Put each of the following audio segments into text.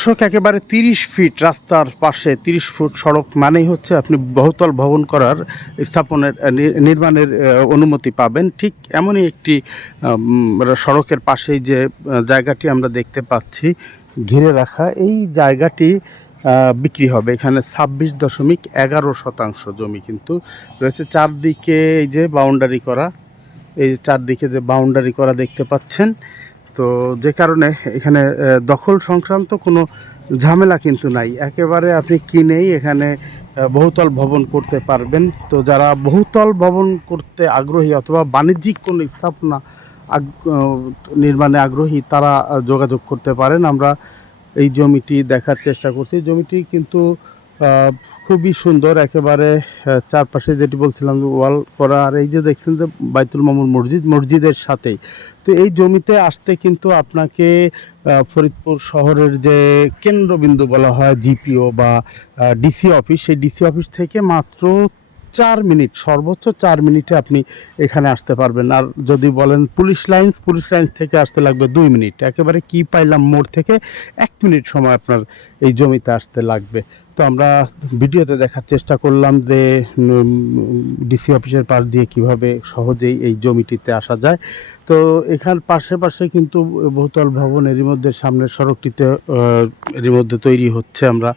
দর্শক একেবারে তিরিশ ফিট, রাস্তার পাশে তিরিশ ফুট সড়ক মানেই হচ্ছে আপনি বহুতল ভবন করার স্থাপনের নির্মাণের অনুমতি পাবেন। ঠিক এমনই একটি সড়কের পাশেই যে জায়গাটি আমরা দেখতে পাচ্ছি, ঘিরে রাখা, এই জায়গাটি বিক্রি হবে। এখানে ছাব্বিশ দশমিক এগারো শতাংশ জমি কিন্তু রয়েছে। চারদিকে এই যে বাউন্ডারি করা, এই চারদিকে যে বাউন্ডারি করা দেখতে পাচ্ছেন তো যে কারণে এখানে দখল সংক্রান্ত কোনো ঝামেলা কিন্তু নাই। একেবারে আপনি কিনেই এখানে বহুতল ভবন করতে পারবেন। তো যারা বহুতল ভবন করতে আগ্রহী অথবা বাণিজ্যিক কোনো স্থাপনা নির্মাণে আগ্রহী, তারা যোগাযোগ করতে পারেন। আমরা এই জমিটি দেখার চেষ্টা করছি। জমিটি কিন্তু খুবই সুন্দর, একেবারে চারপাশে যেটি বলছিলাম, ওয়াল করা। আর এই যে দেখছেন যে বাইতুল মামুর মসজিদ, মসজিদের সাথেই তো এই জমিতে আসতে কিন্তু আপনাকে ফরিদপুর শহরের যে কেন্দ্রবিন্দু বলা হয়, জিপিও বা ডিসি অফিস, সেই ডিসি অফিস থেকে মাত্র চার মিনিট, সর্বোচ্চ চার মিনিটে আপনি এখানে আসতে পারবেন। আর যদি বলেন পুলিশ লাইন্স পুলিশ লাইন্স থেকে আসতে লাগবে দুই মিনিট। একেবারে কি পাইলাম মোড় থেকে এক মিনিট সময় আপনার এই জমিতে আসতে লাগবে। তো আমরা ভিডিওতে দেখার চেষ্টা করলাম যে ডিসি অফিসের পাশ দিয়ে কীভাবে সহজেই এই জমিটিতে আসা যায়। তো এখান পাশে পাশে কিন্তু বহুতল ভবন, এরই মধ্যে সামনের সড়কটিতে এরই মধ্যে তৈরি হচ্ছে আমরা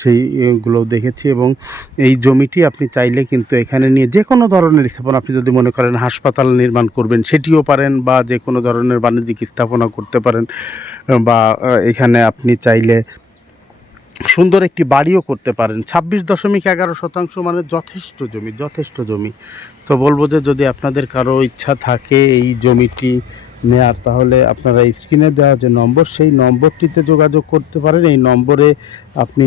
সেইগুলো দেখেছি এবং এই জমিটি আপনি চাইলে কিন্তু এখানে নিয়ে যে কোনো ধরনের স্থাপনা, আপনি যদি মনে করেন হাসপাতাল নির্মাণ করবেন, সেটিও পারেন বা যে কোনো ধরনের বাণিজ্যিক স্থাপনা করতে পারেন, বা এখানে আপনি চাইলে সুন্দর একটি বাড়িও করতে পারেন। ছাব্বিশ দশমিক এগারো শতাংশ মানে যথেষ্ট জমি যথেষ্ট জমি। তো বলব যে যদি আপনাদের কারও ইচ্ছা থাকে এই জমিটি নেয়ার, তাহলে আপনারা স্ক্রিনে দেওয়া যে নম্বর, সেই নম্বরটিতে যোগাযোগ করতে পারেন। এই নম্বরে আপনি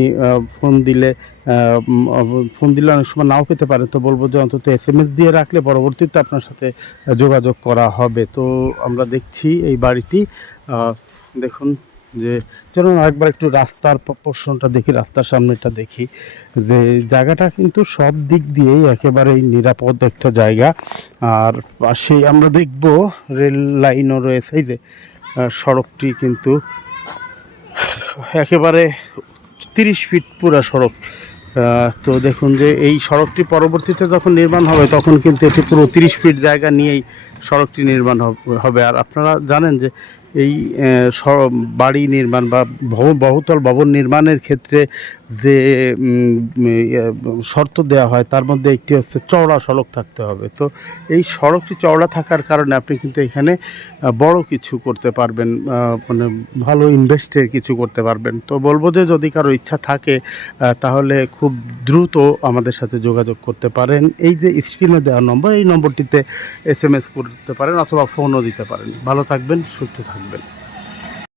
ফোন দিলে ফোন দিলে অনেক সময় নাও পেতে পারেন। তো বলব যে অন্তত এস এম এস দিয়ে রাখলে পরবর্তীতে আপনার সাথে যোগাযোগ করা হবে। তো আমরা দেখছি এই বাড়িটি দেখুন। যে চলুন আরেকবার একটু রাস্তার পোর্শনটা দেখি, রাস্তার সামনেটা দেখি। যে জায়গাটা কিন্তু সব দিক দিয়েই একেবারেই নিরাপদ একটা জায়গা। আর পাশে আমরা দেখব রেল লাইনও রয়েছে যে সড়কটি কিন্তু একেবারে তিরিশ ফিট পুরা সড়ক। তো দেখুন যে এই সড়কটি পরবর্তীতে যখন নির্মাণ হবে, তখন কিন্তু এটি পুরো তিরিশ ফিট জায়গা নিয়েই সড়কটি নির্মাণ হবে। আর আপনারা জানেন যে এই বাড়ি নির্মাণ বা বহুতল ভবন নির্মাণের ক্ষেত্রে যে শর্ত দেওয়া হয়, তার মধ্যে একটি হচ্ছে চওড়া সড়ক থাকতে হবে। তো এই সড়কটি চওড়া থাকার কারণে আপনি কিন্তু এখানে বড় কিছু করতে পারবেন মানে ভালো ইনভেস্টের কিছু করতে পারবেন। তো বলব যে, যদি কারও ইচ্ছা থাকে তাহলে খুব দ্রুত আমাদের সাথে যোগাযোগ করতে পারেন। এই যে স্ক্রিনে দেওয়া নম্বর এই নম্বরটিতে এস করতে পারেন অথবা ফোনও দিতে পারেন। ভালো থাকবেন, সুস্থ থাকবেন